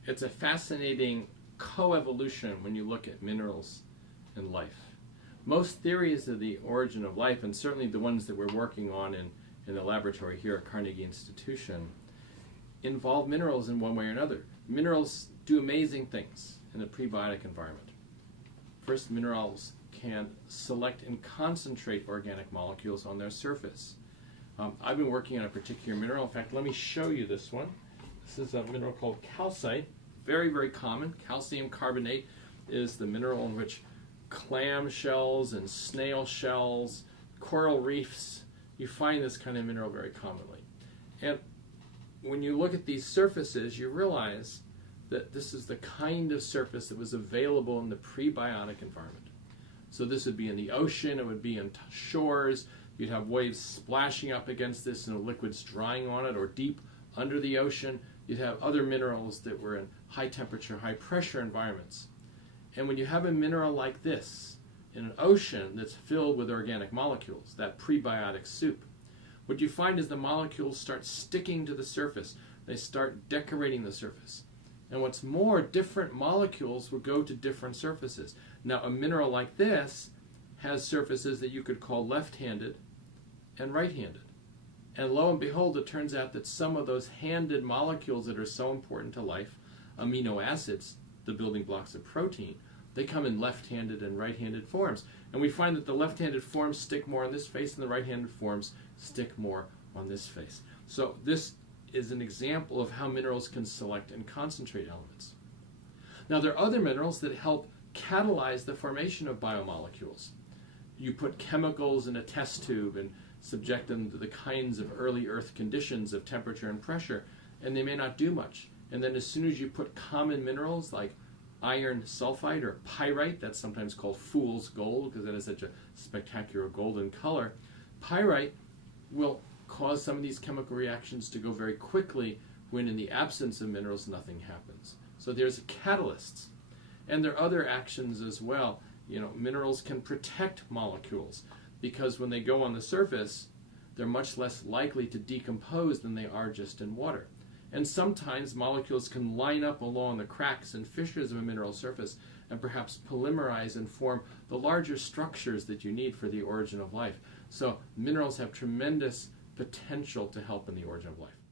It's a fascinating coevolution when you look at minerals and life. Most theories of the origin of life, and certainly the ones that we're working on in the laboratory here at Carnegie Institution, involve minerals in one way or another. Minerals do amazing things in a prebiotic environment. First, minerals can select and concentrate organic molecules on their surface. I've been working on a particular mineral. In fact, let me show you this one. This is a mineral called calcite. Very, very common. Calcium carbonate is the mineral in which clam shells and snail shells, coral reefs, you find this kind of mineral very commonly. And when you look at these surfaces, you realize that this is the kind of surface that was available in the prebiotic environment. So this would be in the ocean, it would be on shores, you'd have waves splashing up against this and the liquids drying on it, or deep under the ocean, you'd have other minerals that were in high temperature, high pressure environments. And when you have a mineral like this in an ocean that's filled with organic molecules, that prebiotic soup, what you find is the molecules start sticking to the surface. They start decorating the surface. And what's more, different molecules will go to different surfaces. Now, a mineral like this has surfaces that you could call left-handed and right-handed. And lo and behold, it turns out that some of those handed molecules that are so important to life, amino acids, the building blocks of protein, they come in left-handed and right-handed forms. And we find that the left-handed forms stick more on this face and the right-handed forms stick more on this face. So this is an example of how minerals can select and concentrate elements. Now there are other minerals that help catalyze the formation of biomolecules. You put chemicals in a test tube and subject them to the kinds of early Earth conditions of temperature and pressure, and they may not do much. And then as soon as you put common minerals like iron sulfide or pyrite, that's sometimes called fool's gold because it has such a spectacular golden color, pyrite will cause some of these chemical reactions to go very quickly when in the absence of minerals nothing happens. So there's catalysts. And there are other actions as well. Minerals can protect molecules because when they go on the surface, they're much less likely to decompose than they are just in water. And sometimes molecules can line up along the cracks and fissures of a mineral surface and perhaps polymerize and form the larger structures that you need for the origin of life. So minerals have tremendous potential to help in the origin of life.